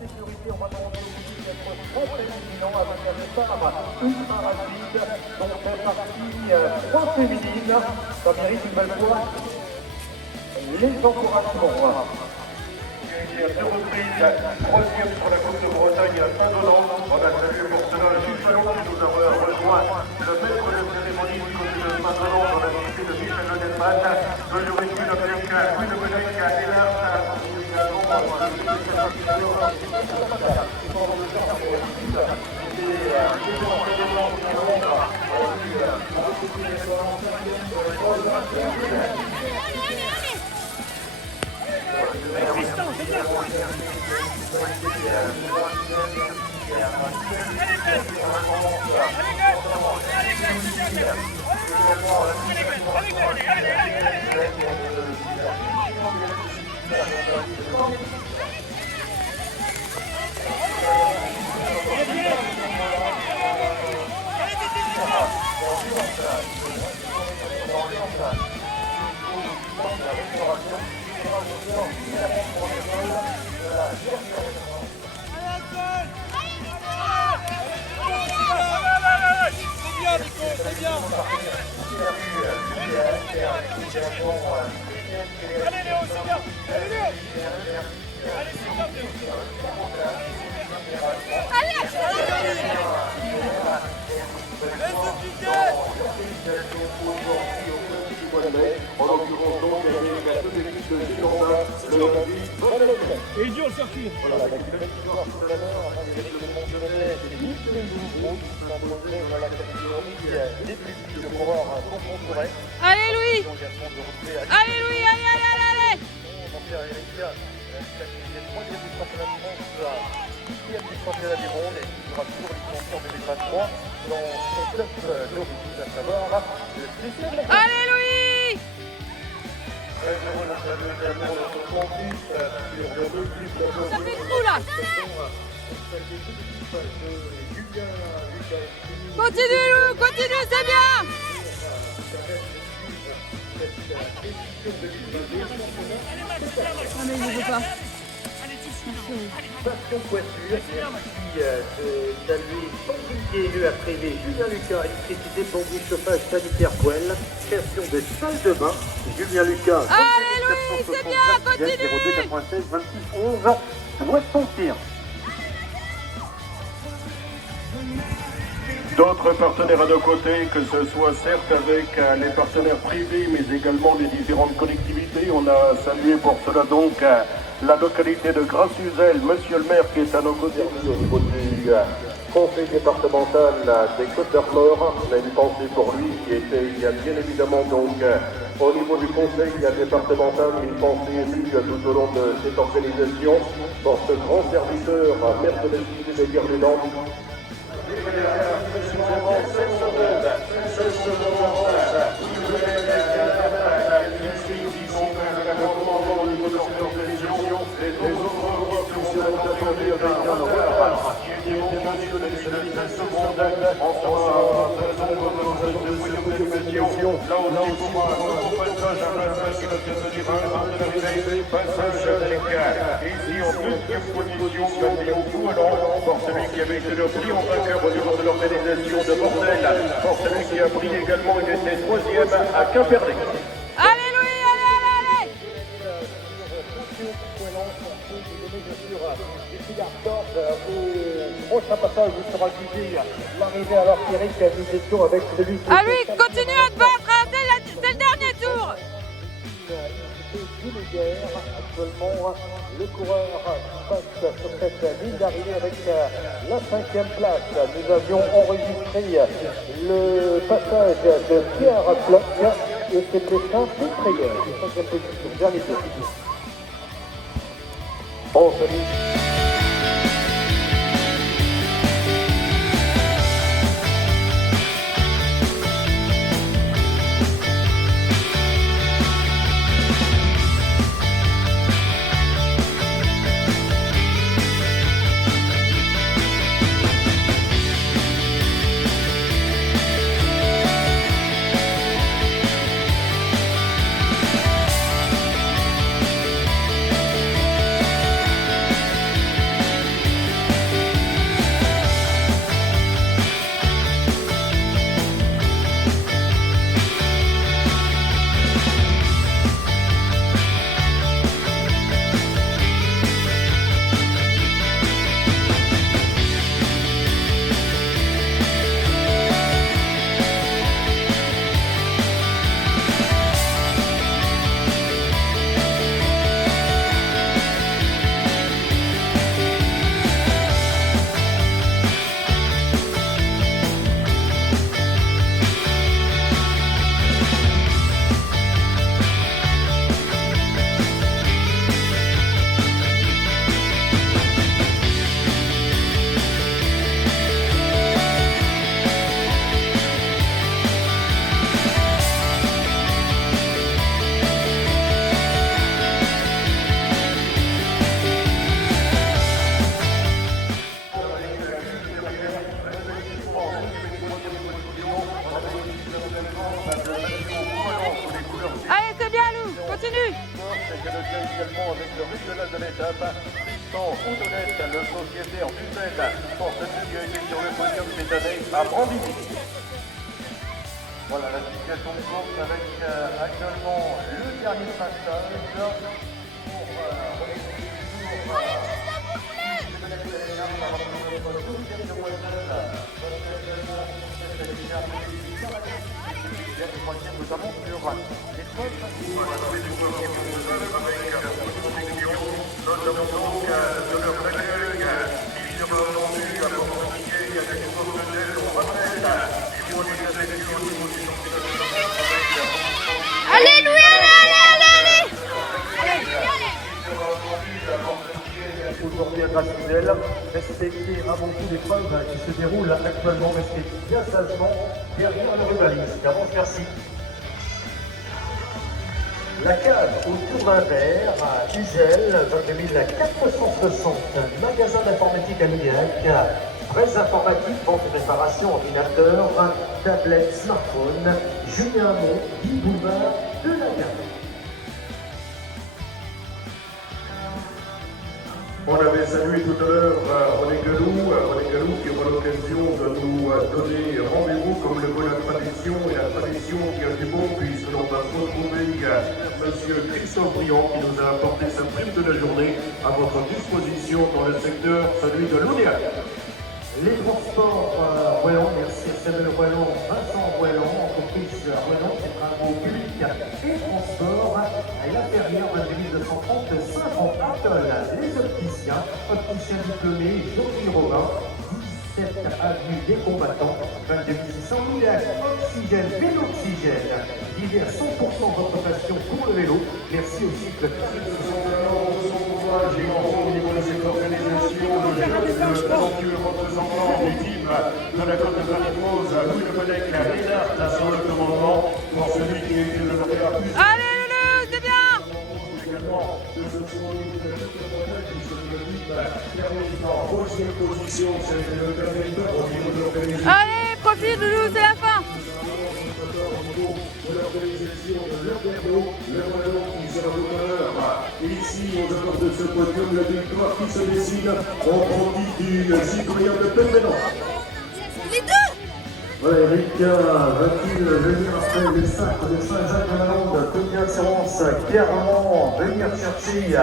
sécurité, on va demander aux filles d'être très très vigilants avec un départ ultra rapide, donc c'est parti, point féminine, ça mérite une belle fois les encouragements. Et à deux reprises, troisième sur la Coupe de Bretagne à Saint-Donant. On a salué pour cela Gilles Salon qui nous a rejoint, le maître de cérémonie du côté de Saint-Donant dans la cité de Michel Le Desmat. Veut-il une America, une America, et là, Allez Léo, c'est bien. Allez Léo. Allez, c'est top Léo. Allez, en l'occurrence donc avec la deux équipes de Girondins, le rugby. Et il dur le circuit. Voilà, avec une belle victoire sur la main, avant de gagner le Montpellier, c'est Nice les nouveaux qui sont posés dans la catégorie des plus petits de pouvoir confronter. Allez Louis. Allez Louis, allez, allez, allez, allez. Mon cher Eric, c'est le troisième du championnat du monde, la sixième du championnat du monde et qui sera toujours licencié en 2023 dans son club d'origine, à savoir le CCL. Allez Louis. Ça fait trou là. Continue Lou, continue, c'est bien. Ah mais il ne veut pas. Passion Poissure, merci de saluer qui est élu à privé Julien Lucas, électricité, plomberie, chauffage, sanitaire, poêle, création des salles de bain, Julien Lucas. Allez Louis, c'est bien, continue. 02 96 26 11, doit sentir. D'autres partenaires à nos côtés, que ce soit certes avec les partenaires privés, mais également les différentes collectivités. On a salué pour cela donc la localité de Grasse-Uzel, monsieur le maire qui est à nos côtés au niveau du conseil départemental des Côtes-d'Armor. On a une pensée pour lui qui était, il y a bien évidemment donc au niveau du conseil départemental, une pensée émue tout au long de cette organisation pour ce grand serviteur, maire de la cité des Guerres-du-Nord. Ici en deuxième position, Mathéo Foualan, pour celui qui avait été le prix en vainqueur au niveau de l'organisation de Bordel, pour celui qui a pris également, il était troisième à Quimperlé. Allez Louis, allez, allez, allez. Au prochain passage, il sera jugé l'arrivée alors qu'Eric nous étions avec celui qui... Ah Louis, continue à te battre, hein, c'est le dernier tour. Actuellement, le coureur passe sur cette ligne d'arrivée avec la 5e place. Nous avions enregistré le passage de Pierre Floch et c'était Saint-Pétrier, 5e position, dernier tour. On salue. Tristan Oudonette, le sociétaire d'Uzel, pour celui qui a été sur le podium cette année à Brandivy. Voilà la situation de course avec actuellement le dernier passage pour notamment sur l'épreuve. Nous avons donc de leur accueil, évidemment entendu, à proximité, il y a des nouveaux modèles en retraite, et pour les sélections au niveau du championnat de France avec Allez Louis, allez. Aujourd'hui à Grâce-Fidèle, respectez avant tout l'épreuve qui se déroule actuellement, restez bien sagement derrière le rubaliste. Avance, merci. La cave autour d'un verre à Uzel, 22 460, magasin d'informatique à Louillac, presse informatique, vente et réparation, ordinateur, tablette, smartphone, Julien Hamon, 10 boulevard de la Gare. On avait salué tout à l'heure René Galou qui aura l'occasion de nous donner rendez-vous comme le veut la tradition, et la tradition qui a du bon, puisque l'on va retrouver Monsieur Christophe Briand qui nous a apporté sa prime de la journée à votre disposition dans le secteur, celui de l'Onéal. Les transports Roland, merci Samuel Roland, Vincent Roland, entreprise Roland, c'est travaux publics et transports. Et la Ferrière, 2230, Saint-Jean-Apple, les opticiens diplômés, Jolie Robin, 17 avenue des combattants, 22600 Louillac, Oxygène, Vélo-Oxygène, divers 100% votre passion pour le vélo. Merci au cycle. J'ai au niveau de cette organisation, le talentueux représentant des teams de la Côte de Validrose, Louis Le Bellec, Rénard, sur le commandement, pour celui qui a été le lauréat plus. Allez Loulou, c'est bien. Également, de ce termine en troisième position, c'est le terminateur au niveau de l'organisation. Allez, profite Loulou, c'est la fin. De l'organisation de l'Organo, le ballon qui sera tout à l'heure. Ici, aux abords de ce podium, la victoire qui se décide en profit du citoyen de Pellerin. Les deux. Voilà, Eric, va-t-il venir après les sacres de Saint-Jacques-de-la-Lande, Tony Assurance, clairement venir chercher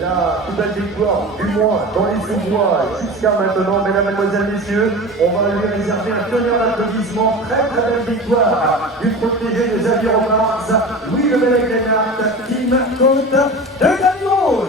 la plus belle victoire du mois dans les sous-bois jusqu'à maintenant, mesdames, mademoiselles, messieurs, on va lui réserver un tonnerre d'applaudissements, très belle victoire du protégé de Xavier Romains, Louis Le Bellec Rénard, Team Côte de Gallos.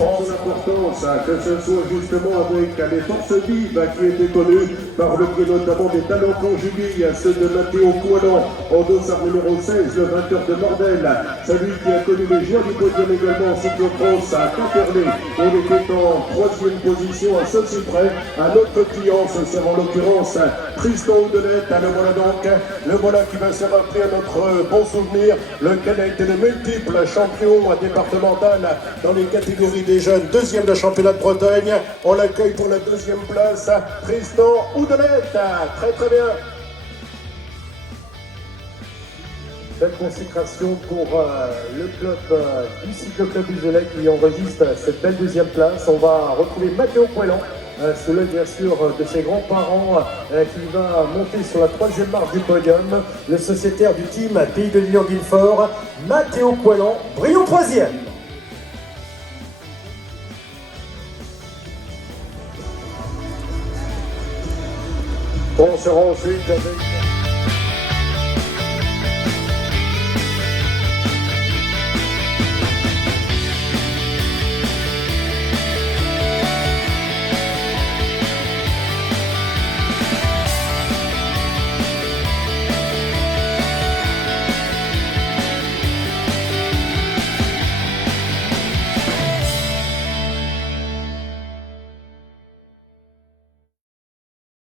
En importance, que ce soit justement avec les forces vives qui étaient connues par le biais notamment des talents conjugués, ceux de Mathéo Coilan, en dossard numéro 16, le vainqueur de Mordel, celui qui a connu les joueurs du podium également en cyclocross à Quimperlé. On était en troisième position à ceci près. Un autre client, ce sera en l'occurrence Tristan Oudonette. Le voilà donc, le voilà qui va se rappeler à notre bon souvenir, lequel a été le multiple champion départemental dans les catégories des jeunes, deuxième de championnat de Bretagne. On l'accueille pour la deuxième place, Tristan Oudonette. Très bien. Belle consécration pour le club du cycloclub Uzelec qui enregistre cette belle deuxième place. On va retrouver Mathéo Coilan, sous l'œil bien sûr de ses grands-parents qui va monter sur la troisième marche du podium. Le sociétaire du team Pays de Lyon-Guilfort, Mathéo Coilan, brillant troisième. On sera ensuite avec...